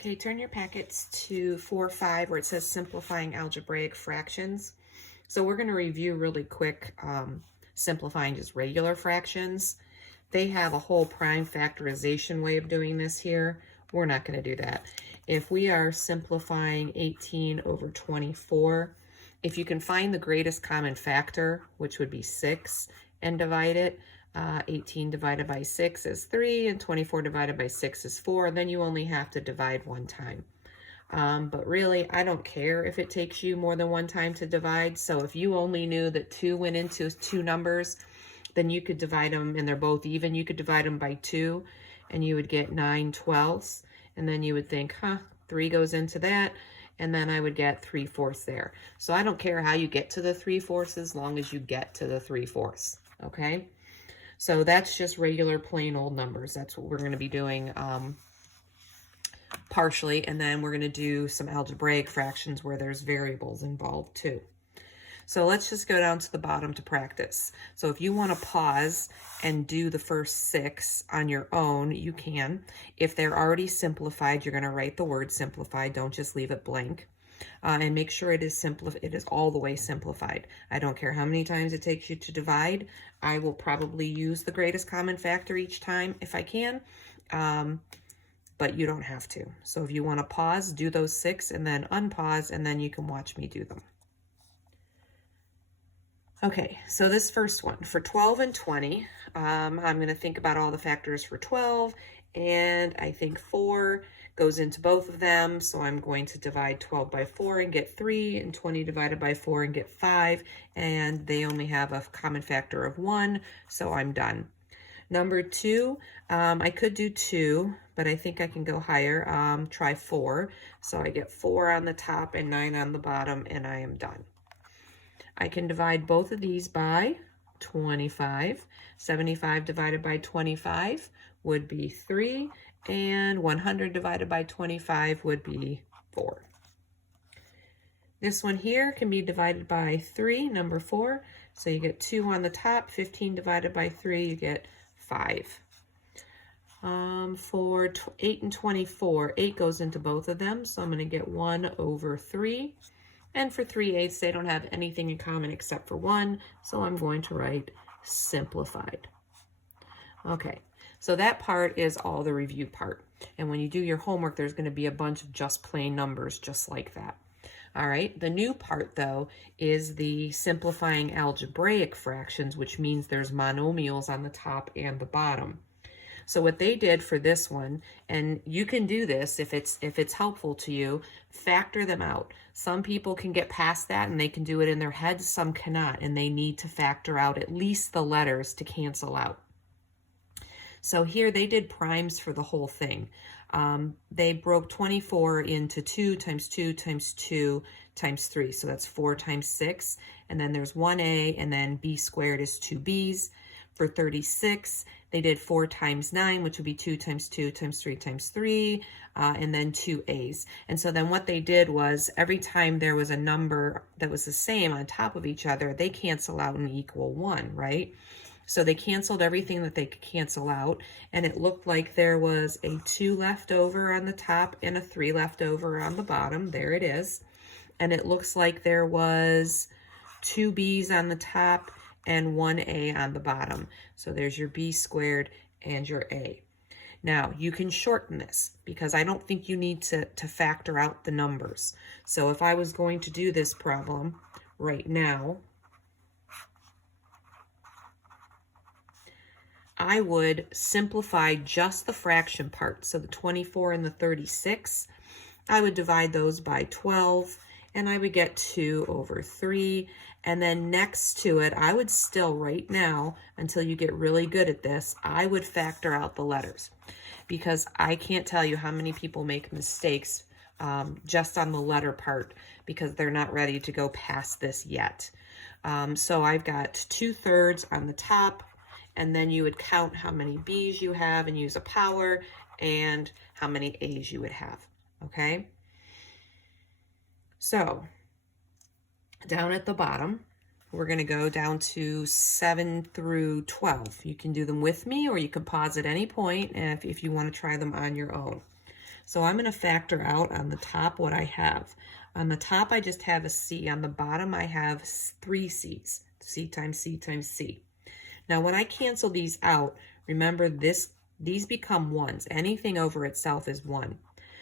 Okay, turn your packets to 4-5 where it says simplifying algebraic fractions. So we're going to review really quick simplifying just regular fractions. They have a whole prime factorization way of doing this here. We're not going to do that. If we are simplifying 18 over 24, if you can find the greatest common factor, which would be 6, and divide it, 18 divided by 6 is 3, and 24 divided by 6 is 4, then you only have to divide one time. But really, I don't care if it takes you more than one time to divide. So if you only knew that 2 went into two numbers, then you could divide them, and they're both even. You could divide them by 2, and you would get 9/12. And then you would think, 3 goes into that, and then I would get 3/4 there. So I don't care how you get to the 3/4 as long as you get to the 3/4, okay? So that's just regular plain old numbers. That's what we're going to be doing partially, and then we're going to do some algebraic fractions where there's variables involved too. So let's just go down to the bottom to practice. So if you want to pause and do the first 6 on your own, you can. If they're already simplified, you're going to write the word simplified. Don't just leave it blank. And make sure it is it is all the way simplified. I don't care how many times it takes you to divide. I will probably use the greatest common factor each time if I can, but you don't have to. So if you want to pause, do those 6 and then unpause, and then you can watch me do them. Okay, so this first one, for 12 and 20, I'm going to think about all the factors for 12, and I think 4 goes into both of them, so I'm going to divide 12 by 4 and get 3, and 20 divided by 4 and get 5, and they only have a common factor of 1, so I'm done. Number 2, I could do 2, but I think I can go higher. Try 4, so I get 4 on the top and 9 on the bottom, and I am done. I can divide both of these by 25. 75 divided by 25 would be 3, and 100 divided by 25 would be 4. This one here can be divided by 3, number 4. So you get 2 on the top. 15 divided by 3, you get 5. For 8 and 24, 8 goes into both of them, so I'm going to get 1 over 3. And for 3/8, they don't have anything in common except for 1, so I'm going to write simplified. Okay, so that part is all the review part. And when you do your homework, there's going to be a bunch of just plain numbers just like that. All right, the new part, though, is the simplifying algebraic fractions, which means there's monomials on the top and the bottom. So what they did for this one, and you can do this if it's helpful to you, factor them out. Some people can get past that and they can do it in their heads, some cannot, and they need to factor out at least the letters to cancel out. So here they did primes for the whole thing. They broke 24 into 2 times 2 times 2 times 3. So that's 4 times 6. And then there's 1a, and then b squared is 2b's. For 36, they did 4 times 9, which would be 2 times 2 times 3 times 3, and then 2a's. And so then what they did was every time there was a number that was the same on top of each other, they cancel out and equal 1, right? So they canceled everything that they could cancel out, and it looked like there was a 2 left over on the top and a 3 left over on the bottom. There it is. And it looks like there was 2 b's on the top and 1a on the bottom. So there's your b squared and your a. Now, you can shorten this because I don't think you need to factor out the numbers. So if I was going to do this problem right now, I would simplify just the fraction part. So the 24 and the 36, I would divide those by 12, and I would get 2 over 3. And then next to it, I would still, right now, until you get really good at this, I would factor out the letters. Because I can't tell you how many people make mistakes just on the letter part because they're not ready to go past this yet. So I've got 2/3 on the top, and then you would count how many b's you have and use a power, and how many a's you would have, okay? So down at the bottom, we're going to go down to 7 through 12. You can do them with me, or you can pause at any point if you want to try them on your own. So I'm going to factor out on the top what I have. On the top, I just have a C. On the bottom, I have 3 C's. C times C times C. Now, when I cancel these out, remember these become 1s. Anything over itself is 1.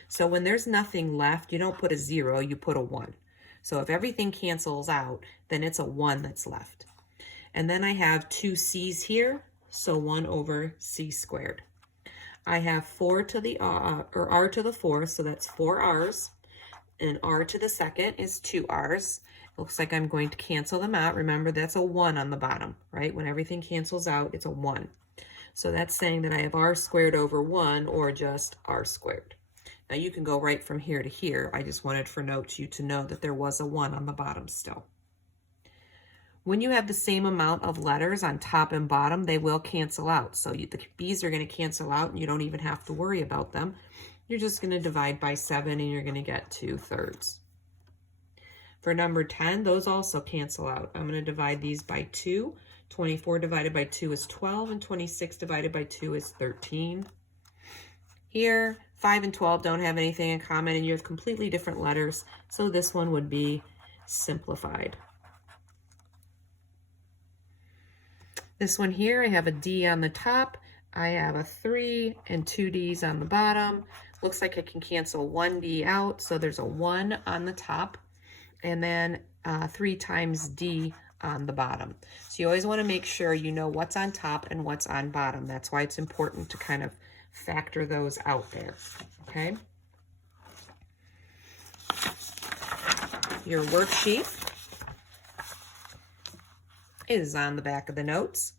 So when there's nothing left, you don't put a 0, you put a 1. So if everything cancels out, then it's a 1 that's left. And then I have 2 C's here, so 1 over C squared. I have 4 to the or R to the 4th, so that's 4 R's. And R to the 2nd is 2 R's. It looks like I'm going to cancel them out. Remember, that's a 1 on the bottom, right? When everything cancels out, it's a 1. So that's saying that I have R squared over 1, or just R squared. Now you can go right from here to here. I just wanted for notes you to know that there was a 1 on the bottom still. When you have the same amount of letters on top and bottom, they will cancel out. So the B's are going to cancel out, and you don't even have to worry about them. You're just going to divide by 7, and you're going to get 2/3. For number 10, those also cancel out. I'm going to divide these by 2. 24 divided by 2 is 12, and 26 divided by 2 is 13. Here, 5 and 12 don't have anything in common, and you have completely different letters, so this one would be simplified. This one here, I have a D on the top, I have a 3 and 2 D's on the bottom. Looks like I can cancel 1 D out, so there's a 1 on the top, and then 3 times D on the bottom. So you always want to make sure you know what's on top and what's on bottom. That's why it's important to kind of factor those out there, okay? Your worksheet is on the back of the notes.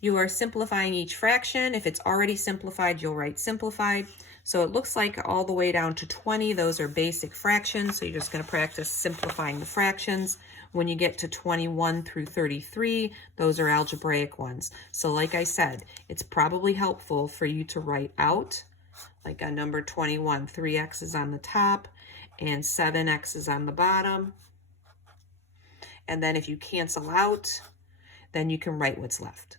You are simplifying each fraction. If it's already simplified, you'll write simplified. So it looks like all the way down to 20, those are basic fractions. So you're just going to practice simplifying the fractions. When you get to 21 through 33, those are algebraic ones. So like I said, it's probably helpful for you to write out, like on number 21, 3x is on the top and 7x is on the bottom. And then if you cancel out, then you can write what's left.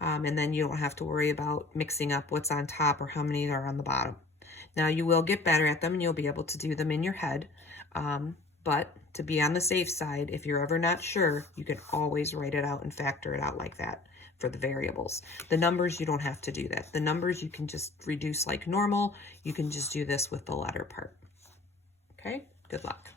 And then you don't have to worry about mixing up what's on top or how many are on the bottom. Now you will get better at them and you'll be able to do them in your head. But to be on the safe side, if you're ever not sure, you can always write it out and factor it out like that for the variables. The numbers, you don't have to do that. The numbers you can just reduce like normal. You can just do this with the letter part. Okay, good luck.